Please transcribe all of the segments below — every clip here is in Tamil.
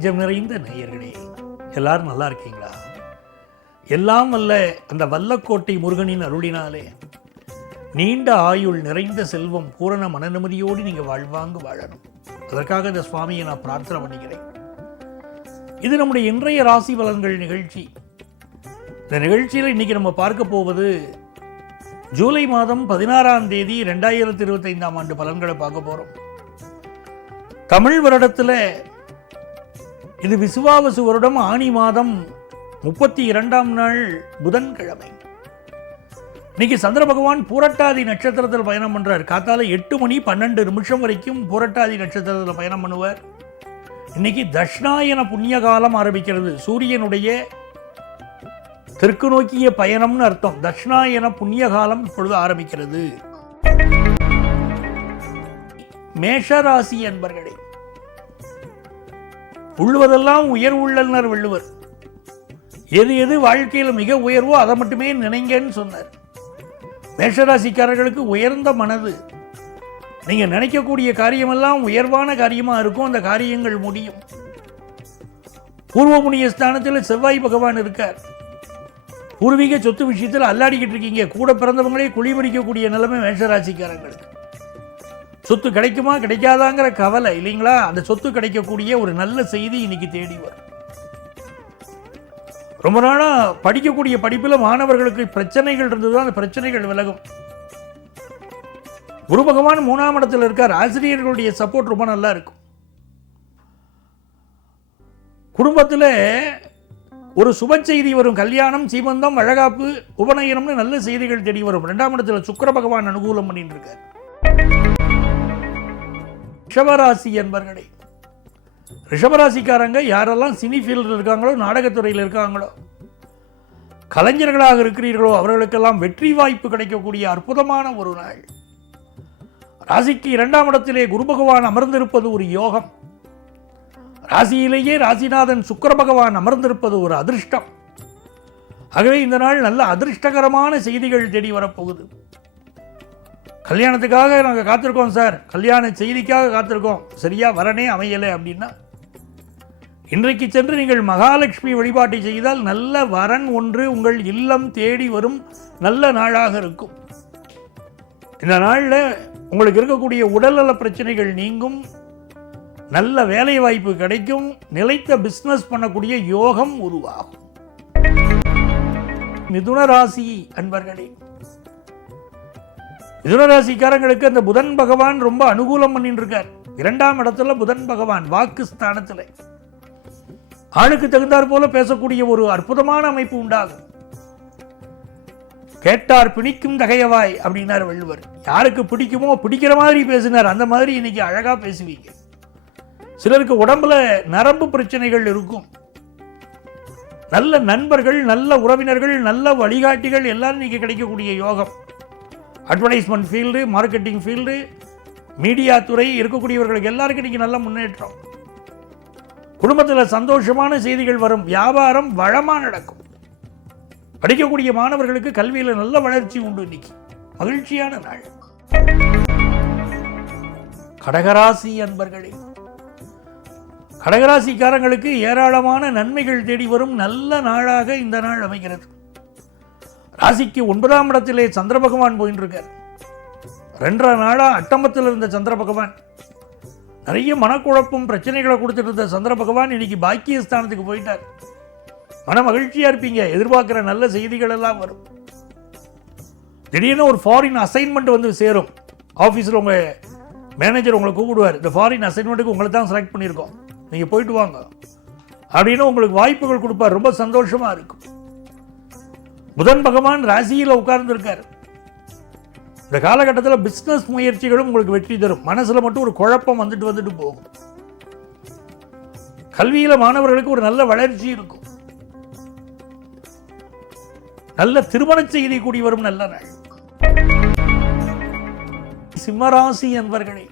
நெஞ்சம் நிறைந்த நேயர்களே எல்லாரும் நல்லா இருக்கீங்களா? எல்லாம் வல்ல அந்த வல்லக்கோட்டை முருகனின் அருளினாலே நீண்ட ஆயுள் நிறைந்த செல்வம் பூரண மனநிம்மதியோடு நீங்கள் வாழ்வாங்கு வாழணும். அதற்காக இந்த சுவாமியை நான் பிரார்த்தனை பண்ணிக்கிறேன் இது நம்முடைய இன்றைய ராசி பலன்கள் நிகழ்ச்சி. இந்த நிகழ்ச்சியில் இன்னைக்கு நம்ம பார்க்க போவது ஜூலை மாதம் பதினாறாம் தேதி ரெண்டாயிரத்தி இருபத்தைந்தாம் ஆண்டு பலன்களை பார்க்க போகிறோம் தமிழ் வருடத்தில் இது விசுவாவசு வருடம் ஆனி மாதம் முப்பத்தி இரண்டாம் நாள் புதன்கிழமை. இன்னைக்கு சந்திர பகவான் பூரட்டாதி நட்சத்திரத்தில் பயணம் பண்றார். காத்தால எட்டு மணி பன்னெண்டு நிமிஷம் வரைக்கும் பூரட்டாதி நட்சத்திரத்தில் பயணம் பண்ணுவார். இன்னைக்கு தட்சிணாயன புண்ணிய காலம் ஆரம்பிக்கிறது. சூரியனுடைய தெற்கு நோக்கிய பயணம்னு அர்த்தம். தட்சிணாயன புண்ணிய காலம் இப்பொழுது ஆரம்பிக்கிறது. மேஷராசி என்பர்களே உள்ளுவதெல்லாம் உயர் உள்ளனர் வள்ளுவர். எது எது வாழ்க்கையில் மிக உயர்வோ அதை மட்டுமே நினைங்கன்னு சொன்னார். மேஷராசிக்காரர்களுக்கு உயர்ந்த மனது. நீங்க நினைக்கக்கூடிய காரியமெல்லாம் உயர்வான காரியமா இருக்கும் அந்த காரியங்கள் முடியும். பூர்வ புண்ணிய ஸ்தானத்தில் செவ்வாய் பகவான் இருக்கார். பூர்வீக சொத்து விஷயத்தில் அல்லாடிக்கிட்டு இருக்கீங்க. கூட பிறந்தவங்களே குழிபறிக்கக்கூடிய நிலைமை மேஷராசிக்காரங்களுக்கு. சொத்து கிடைக்குமா கிடைக்காதாங்கிற கவலை இல்லைங்களா? அந்த சொத்து கிடைக்கக்கூடிய ஒரு நல்ல செய்தி இன்னைக்கு தேடி வரும். ரொம்ப நாளா படிக்கக்கூடிய படிப்பில் மாணவர்களுக்கு பிரச்சனைகள் இருந்தது அந்த பிரச்சனைகள் விலகும். குரு பகவான் மூணாம் இடத்தில் இருக்கார். ஆசிரியர்களுடைய சப்போர்ட் ரொம்ப நல்லா இருக்கும். குடும்பத்தில் ஒரு சுப செய்தி வரும். கல்யாணம் சீமந்தம் அழகாப்பு உபநயனம்னு நல்ல செய்திகள் தேடி வரும். ரெண்டாம் இடத்துல சுக்கர பகவான் அனுகூலம் பண்ணிட்டு இருக்கார். ரிஷபராசி என்பர்களே. ரிஷபராசிக்காரங்க யாரெல்லாம் சினி ஃபீல்டில் இருக்காங்களோ நாடகத்துறையில் இருக்காங்களோ கலைஞர்களாக இருக்கிறீர்களோ அவர்களுக்கெல்லாம் வெற்றி வாய்ப்பு கிடைக்கக்கூடிய அற்புதமான ஒரு நாள். ராசிக்கு இரண்டாம் இடத்திலே குரு பகவான் அமர்ந்திருப்பது ஒரு யோகம். ராசியிலேயே ராசிநாதன் சுக்கர பகவான் அமர்ந்திருப்பது ஒரு அதிர்ஷ்டம். ஆகவே இந்த நாள் நல்ல அதிர்ஷ்டகரமான செய்திகள் தேடி வரப்போகுது. கல்யாணத்துக்காக நாங்கள் காத்திருக்கோம் சார். கல்யாண செய்திக்காக காத்திருக்கோம். சரியா வரனே அமையலை அப்படின்னா இன்றைக்கு சென்று நீங்கள் மகாலட்சுமி வழிபாட்டை செய்தால் நல்ல வரன் ஒன்று உங்கள் இல்லம் தேடி வரும். நல்ல நாளாக இருக்கும். இந்த நாளில் உங்களுக்கு இருக்கக்கூடிய உடல்நல பிரச்சனைகள் நீங்கும். நல்ல வேலை வாய்ப்பு கிடைக்கும். நிலைத்த பிஸ்னஸ் பண்ணக்கூடிய யோகம் உருவாகும். மிதுன ராசி அன்பர்களே மிதுனராசிக்காரங்களுக்கு அந்த புதன் பகவான் ரொம்ப அனுகூலம் பண்ணிட்டு இருக்கார் இரண்டாம் இடத்துல புதன் பகவான் வாக்கு ஸ்தானத்தில். ஆளுக்கு தகுந்தாற் போல பேசக்கூடிய ஒரு அற்புதமான அமைப்பு உண்டாகும். கேட்டார் பிணிக்கும் தகையவாய் அப்படின்னார் வள்ளுவர். யாருக்கு பிடிக்குமோ பிடிக்கிற மாதிரி பேசினார். அந்த மாதிரி இன்னைக்கு அழகா பேசுவீங்க. சிலருக்கு உடம்புல நரம்பு பிரச்சனைகள் இருக்கும். நல்ல நண்பர்கள் நல்ல உறவினர்கள் நல்ல வழிகாட்டிகள் எல்லாரும் இன்னைக்கு கிடைக்கக்கூடிய யோகம். Advertisement field marketing field media துறை இருக்கக்கூடியவர்களுக்கு எல்லாருக்கும் இன்னைக்கு நல்ல முன்னேற்றம். குடும்பத்தில் சந்தோஷமான செய்திகள் வரும் வியாபாரம் வளமாக நடக்கும். படிக்கக்கூடிய மாணவர்களுக்கு கல்வியில் நல்ல வளர்ச்சி உண்டு இன்னைக்கு. மகிழ்ச்சியான நாள். கடகராசி அன்பர்களே கடகராசிக்காரங்களுக்கு ஏராளமான நன்மைகள் தேடி வரும் நல்ல நாளாக இந்த நாள் அமைகிறது. ராசிக்கு ஒன்பதாம் இடத்திலே சந்திர பகவான் போயின்னு இருக்கார் ரெண்டரை நாளாக அட்டமத்தில் இருந்த சந்திர பகவான். நிறைய மனக்குழப்பம் பிரச்சனைகளை கொடுத்துட்டு இருந்த சந்திர பகவான் இன்னைக்கு பாக்கியஸ்தானத்துக்கு போயிட்டார். மன மகிழ்ச்சியா இருப்பீங்க. எதிர்பார்க்குற நல்ல செய்திகள் எல்லாம் வரும். திடீர்னு ஒரு ஃபாரின் அசைன்மெண்ட் வந்து சேரும். ஆஃபீஸில் உங்க மேனேஜர் உங்களை கூப்பிடுவார். இந்த ஃபாரின் அசைன்மெண்ட்டுக்கு உங்களை தான் செலக்ட் பண்ணியிருக்கோம். நீங்கள் போயிட்டு வாங்க. அப்படின்னு உங்களுக்கு வாய்ப்புகள் கொடுப்பார். ரொம்ப சந்தோஷமா இருக்கும். புதன் பகவான் ராசியில் உட்கார்ந்துருக்கார். இந்த காலகட்டத்தில் பிஸ்னஸ் முயற்சிகளும் உங்களுக்கு வெற்றி தரும். மனசுல மட்டும் ஒரு குழப்பம் வந்துட்டு வந்துட்டு போகும். கல்வியில மாணவர்களுக்கு ஒரு நல்ல வளர்ச்சி இருக்கும். நல்ல திருமண செய்தி கூடி வரும் நல்ல நாள். சிம்மராசி என்பர்களே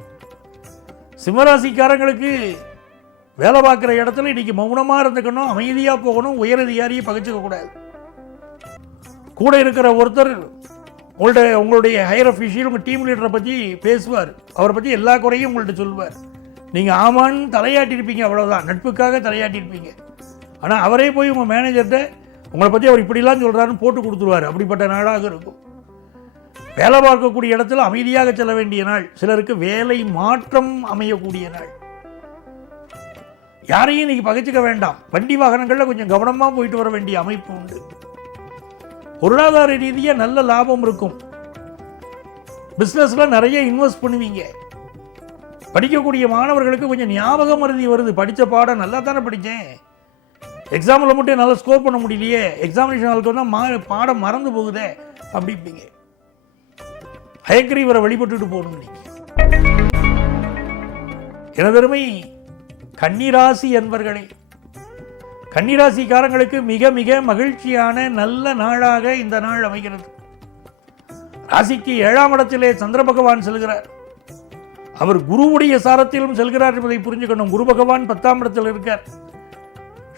சிம்மராசிக்காரங்களுக்கு வேலை பார்க்குற இடத்துல இன்னைக்கு மௌனமா இருந்துக்கணும் அமைதியா போகணும் உயர் அதிகாரியை பகைச்சிக்க கூடாது கூட இருக்கிற ஒருத்தர் உங்கள்ட்ட உங்களுடைய ஹையர் அஃபிஷியல் உங்கள் டீம் லீடரை பற்றி பேசுவார். அவரை பற்றி எல்லா குறையும் உங்கள்கிட்ட சொல்லுவார் நீங்கள் ஆமான்னு தலையாட்டியிருப்பீங்க அவ்வளோதான் நட்புக்காக தலையாட்டியிருப்பீங்க. ஆனால் அவரே போய் உங்கள் மேனேஜர்கிட்ட உங்களை பற்றி அவர் இப்படிலாம் சொல்கிறாருன்னு போட்டு கொடுத்துருவார். அப்படிப்பட்ட நாளாக இருக்கும். வேலை பார்க்கக்கூடிய இடத்துல அமைதியாக செல்ல வேண்டிய நாள். சிலருக்கு வேலை மாற்றம் அமையக்கூடிய நாள். யாரையும் இன்னைக்கு பகைச்சிக்க வேண்டாம். வண்டி வாகனங்களில் கொஞ்சம் கவனமாக போயிட்டு வர வேண்டிய அமைப்பு உண்டு. பொருளாதார ரீதியாக நல்ல லாபம் இருக்கும். பிஸ்னஸில் நிறைய இன்வெஸ்ட் பண்ணுவீங்க. படிக்கக்கூடிய மாணவர்களுக்கு கொஞ்சம் ஞாபக மருதி வருது. படித்த பாடம் நல்லா தானே படித்தேன் எக்ஸாமில் மட்டும் என்னால் ஸ்கோர் பண்ண முடியலையே. எக்ஸாமினேஷன் ஆளுக்கு வந்தால் மா பாடம் மறந்து போகுதே அப்படிப்பீங்க ஹயக்கரி இவரை வழிபட்டுட்டு போகணும் நீங்கள் எனதருமை கன்னிராசி என்பர்களே கன்னிராசிக்காரங்களுக்கு மிக மிக மகிழ்ச்சியான நல்ல நாளாக இந்த நாள் அமைகிறது. ராசிக்கு ஏழாம் இடத்திலே சந்திர பகவான் செல்கிறார். அவர் குருவுடைய சாரத்திலும் செல்கிறார் என்பதை புரிஞ்சுக்கணும். குரு பகவான் பத்தாம் இடத்தில் இருக்கார்.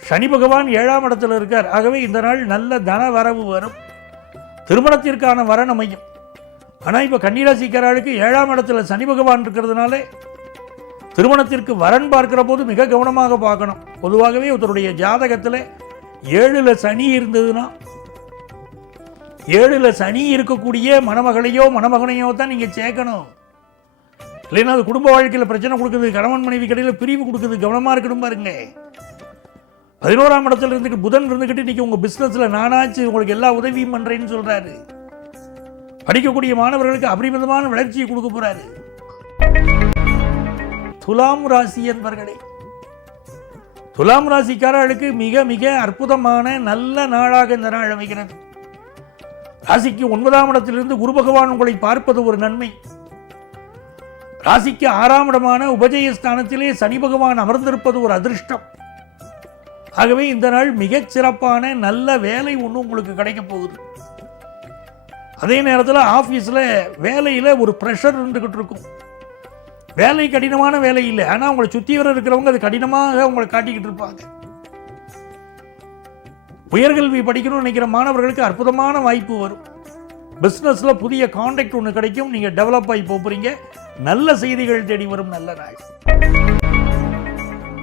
சனி பகவான் ஏழாம் இடத்தில் இருக்கார். ஆகவே இந்த நாள் நல்ல தன வரவு வரும். திருமணத்திற்கான வரன் அமையும். ஆனால் இப்போ கன்னிராசிக்காரர்களுக்கு ஏழாம் இடத்துல சனி பகவான் இருக்கிறதுனாலே திருமணத்திற்கு வரன் பார்க்கிற போது மிக கவனமாக பார்க்கணும். பொதுவாகவே ஒருத்தருடைய ஜாதகத்தில் ஏழில் சனி இருந்ததுன்னா ஏழில் சனி இருக்கக்கூடிய மணமகளையோ மணமகனையோ தான் நீங்கள் சேர்க்கணும். இல்லைன்னா அது குடும்ப வாழ்க்கையில் பிரச்சனை கொடுக்குது கணவன் மனைவி கடையில் பிரிவு கொடுக்குது கவனமாக இருக்கணும் பாருங்க. பதினோராம் இடத்துல இருந்துட்டு புதன் இருந்துக்கிட்டு இன்னைக்கு உங்கள் பிஸ்னஸில் நானாச்சு உங்களுக்கு எல்லா உதவியும் பண்ணுறேன்னு சொல்கிறாரு படிக்கக்கூடிய மாணவர்களுக்கு அபரிமிதமான வளர்ச்சியை கொடுக்க போகிறாரு துலாம் ராசி என்பர்களே. துலாம் ராசிக்காரர்களுக்கு மிக மிக அற்புதமான நல்ல நாளாக இந்த நாள் அமைகிறது. ராசிக்கு ஒன்பதாம் இடத்திலிருந்து குரு பகவான் உங்களை பார்ப்பது ஒரு நன்மை. ராசிக்கு ஆறாம் இடமான உபஜயஸ்தானத்திலே சனி பகவான் அமர்ந்திருப்பது ஒரு அதிர்ஷ்டம். ஆகவே இந்த நாள் மிகச் சிறப்பான நல்ல வேலை ஒன்று உங்களுக்கு கிடைக்க போகுது. அதே நேரத்தில் ஆஃபீஸில் வேலையில் ஒரு ப்ரெஷர் இருந்துக்கிட்டு இருக்கும். வேலை கடினமான வேலை இல்லை. ஆனால் உங்களை சுற்றி வர இருக்கிறவங்க அது கடினமாக உங்களை காட்டிக்கிட்டு இருப்பாங்க. உயர்கல்வி படிக்கணும்னு நினைக்கிற மாணவர்களுக்கு அற்புதமான வாய்ப்பு வரும். பிஸ்னஸில் புதிய காண்டாக்ட் ஒன்று கிடைக்கும். நீங்கள் டெவலப் ஆகி போகிறீங்க நல்ல செய்திகள் தேடி வரும் நல்ல நாள்.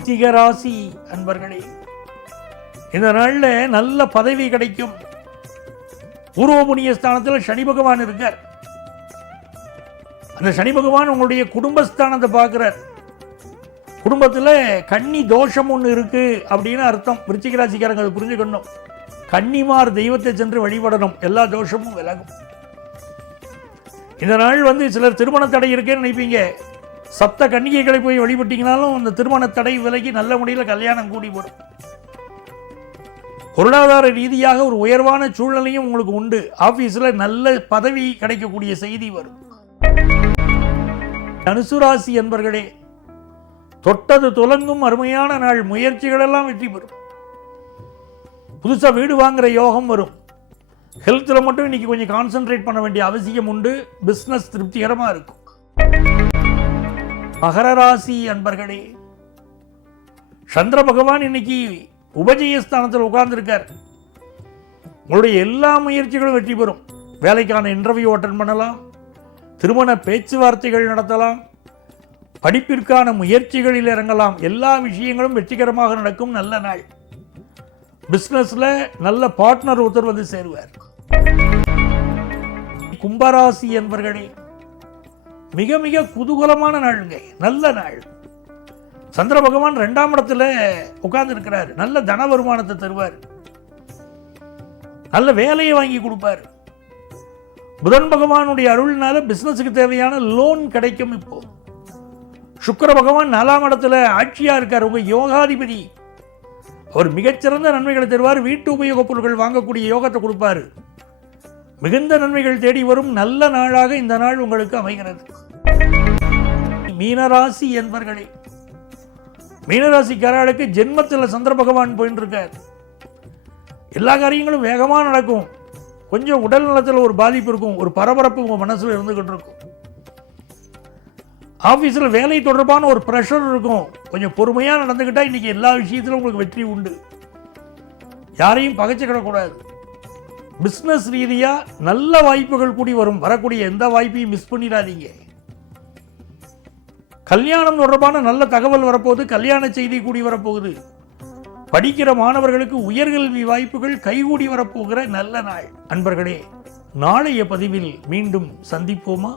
சிகராசி அன்பர்களே இந்த நாளில் நல்ல பதவி கிடைக்கும். பூர்வ ஸ்தானத்தில் சனி பகவான் இருக்கார். அந்த சனி பகவான் உங்களுடைய குடும்பஸ்தானத்தை பார்க்குறார். குடும்பத்தில் கன்னி தோஷம் ஒன்று இருக்குது அப்படின்னு அர்த்தம். விருச்சிக ராசிக்காரங்க அதை புரிஞ்சுக்கணும். கன்னிமார் தெய்வத்தை சென்று வழிபடணும். எல்லா தோஷமும் விலகும். இந்த நாள் வந்து சிலர் திருமண தடை இருக்கேன்னு நினைப்பீங்க. சப்த கன்னிகைகளை போய் வழிபட்டிங்கனாலும் அந்த திருமண தடை விலகி நல்ல முறையில் கல்யாணம் கூடி வரும் பொருளாதார ரீதியாக ஒரு உயர்வான சூழ்நிலையும் உங்களுக்கு உண்டு. ஆஃபீஸில் நல்ல பதவி கிடைக்கக்கூடிய செய்தி வரும். தனுசுராசி என்பர்களே தொட்டது துலங்கும் அருமையான நாள் முயற்சிகளெல்லாம் வெற்றி பெறும். புதுசாக வீடு வாங்குற யோகம் வரும். ஹெல்த்தில் மட்டும் இன்னைக்கு கொஞ்சம் கான்சென்ட்ரேட் பண்ண வேண்டிய அவசியம் உண்டு. பிஸ்னஸ் திருப்திகரமாக இருக்கும். மகர ராசி அன்பர்களே சந்திர பகவான் இன்னைக்கு உபஜயஸ்தானத்தில் உட்கார்ந்துருக்கார். உங்களுடைய எல்லா முயற்சிகளும் வெற்றி பெறும். வேலைக்கான இன்டர்வியூ அட்டன் பண்ணலாம். திருமண பேச்சுவார்த்தைகள் நடத்தலாம். படிப்பிற்கான முயற்சிகளில் இறங்கலாம். எல்லா விஷயங்களும் வெற்றிகரமாக நடக்கும். நல்ல நாள். பிஸ்னஸில் நல்ல பார்ட்னர் ஒருத்தர் வந்து சேருவார். கும்பராசி என்பர்களே மிக மிக குதூகலமான நாளுங்க. நல்ல நாள். சந்திர பகவான் ரெண்டாம் இடத்துல உட்கார்ந்து இருக்கிறார் நல்ல தன வருமானத்தை தருவார். நல்ல வேலையை வாங்கி கொடுப்பார். புதன் பகவானுடைய அருள்னால பிஸ்னஸுக்கு தேவையான லோன் கிடைக்கும் இப்போ. சுக்கர பகவான் நாலாம் இடத்துல ஆட்சியா இருக்கார் உங்கள் யோகாதிபதி. அவர் மிகச்சிறந்த நன்மைகளை தருவார் வீட்டு உபயோகப் பொருட்கள் வாங்கக்கூடிய யோகத்தை கொடுப்பாரு. மிகுந்த நன்மைகள் தேடி வரும் நல்ல நாளாக இந்த நாள் உங்களுக்கு அமைகிறது. மீனராசி என்பர்களே மீனராசிக்காரர்களுக்கு ஜென்மத்தில் சந்திர பகவான் போயின்னு இருக்கார் எல்லா காரியங்களும் வேகமாக நடக்கும். கொஞ்சம் உடல் நலத்தில் ஒரு பாதிப்பு இருக்கும் ஒரு பரபரப்பு உங்கள் மனசில் இருந்துக்கிட்டு இருக்கும். ஆஃபீஸில் வேலை தொடர்பான ஒரு ப்ரெஷர் இருக்கும். கொஞ்சம் பொறுமையாக நடந்துக்கிட்டால் இன்றைக்கி எல்லா விஷயத்திலும் உங்களுக்கு வெற்றி உண்டு. யாரையும் பகைச்சிக்கிடக்கூடாது பிஸ்னஸ் ரீதியாக நல்ல வாய்ப்புகள் கூடி வரும். வரக்கூடிய எந்த வாய்ப்பையும் மிஸ் பண்ணிடாதீங்க. கல்யாணம் தொடர்பான நல்ல தகவல் வரப்போகுது. கல்யாண செய்தி கூடி வரப்போகுது. படிக்கிற மாணவர்களுக்கு உயர்கல்வி வாய்ப்புகள் கைகூடி வரப்போகிற நல்ல நாள். அன்பர்களே நாளைய பதிவில் மீண்டும் சந்திப்போமா?